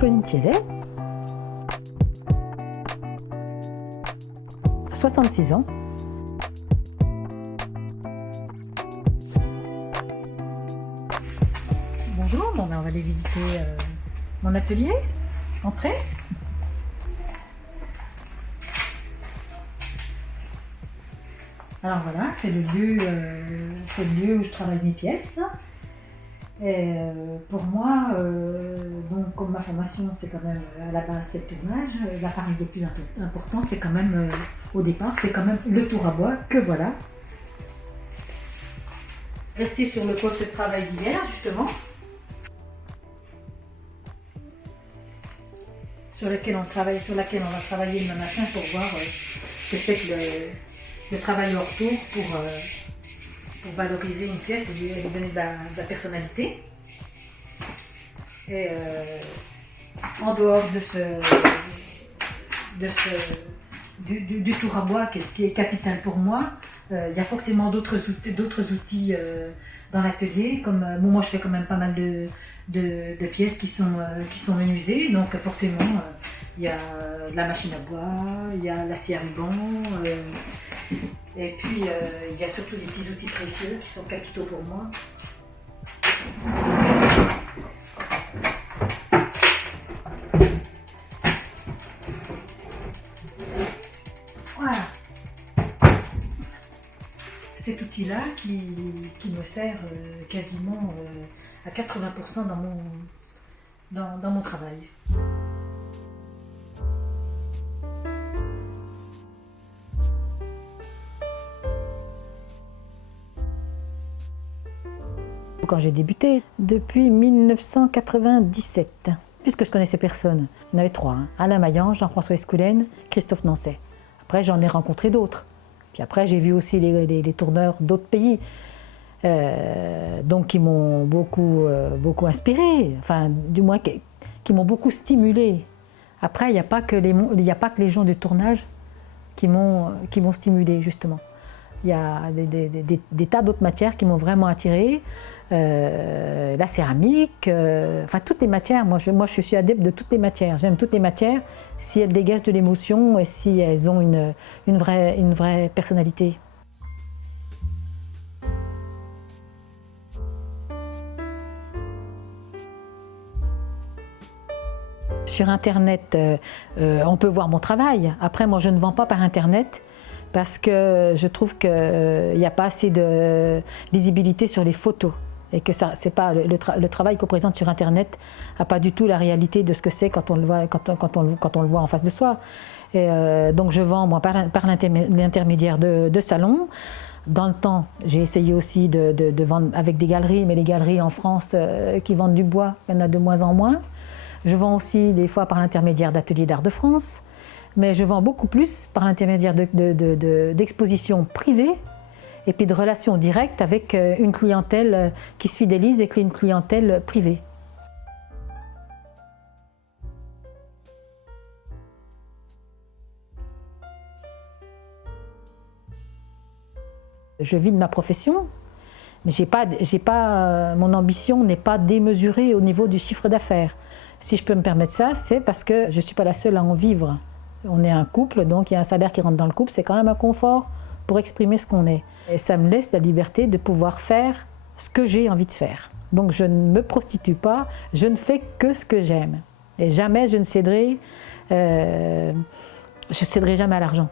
Claudine Thiellet, 66 ans. Bonjour, on va aller visiter mon atelier. Entrez. Alors voilà, c'est le lieu où je travaille mes pièces. Et pour moi, donc comme ma formation c'est quand même à la base c'est le tournage, l'appareil le plus important c'est quand même au départ c'est quand même le tour à bois que voilà. Rester sur le poste de travail d'hier justement, sur laquelle on va travailler demain matin pour voir ce que c'est que le travail au retour pour valoriser une pièce et lui donner de la personnalité. Et en dehors du tour à bois qui est capital pour moi, il y a forcément d'autres outils dans l'atelier, comme moi je fais quand même pas mal de pièces qui sont menuisées, donc forcément il y a la machine à bois, il y a l'acier à ruban, et puis il y a surtout des petits outils précieux qui sont capitaux pour moi. Voilà. Cet outil-là qui me sert quasiment à 80% dans mon travail. Quand j'ai débuté, depuis 1997, puisque je connaissais personne, il y en avait trois, Alain Maillan, Jean-François Escoulène, Christophe Nancet. Après j'en ai rencontré d'autres. Puis après j'ai vu aussi les tourneurs d'autres pays, donc qui m'ont beaucoup inspiré, enfin du moins qui m'ont beaucoup stimulé. Après il n'y a pas que les gens du tournage qui m'ont stimulé justement. Il y a des tas d'autres matières qui m'ont vraiment attirée. La céramique, enfin toutes les matières. Moi je suis adepte de toutes les matières. J'aime toutes les matières si elles dégagent de l'émotion et si elles ont une vraie personnalité. Sur Internet, on peut voir mon travail. Après, moi je ne vends pas par Internet, parce que je trouve qu'il n'y a pas assez de lisibilité sur les photos et que ça, c'est pas le travail qu'on présente sur Internet n'a pas du tout la réalité de ce que c'est quand on le voit, quand on le voit en face de soi. Et donc je vends moi par l'intermédiaire de salons. Dans le temps, j'ai essayé aussi de vendre avec des galeries, mais les galeries en France qui vendent du bois, il y en a de moins en moins. Je vends aussi des fois par l'intermédiaire d'Ateliers d'Art de France. Mais je vends beaucoup plus par l'intermédiaire d'expositions privées et puis de relations directes avec une clientèle qui se fidélise et une clientèle privée. Je vis de ma profession, mais mon ambition n'est pas démesurée au niveau du chiffre d'affaires. Si je peux me permettre ça, c'est parce que je ne suis pas la seule à en vivre. On est un couple, donc il y a un salaire qui rentre dans le couple, c'est quand même un confort pour exprimer ce qu'on est. Et ça me laisse la liberté de pouvoir faire ce que j'ai envie de faire. Donc je ne me prostitue pas, je ne fais que ce que j'aime. Et jamais je ne céderai jamais à l'argent.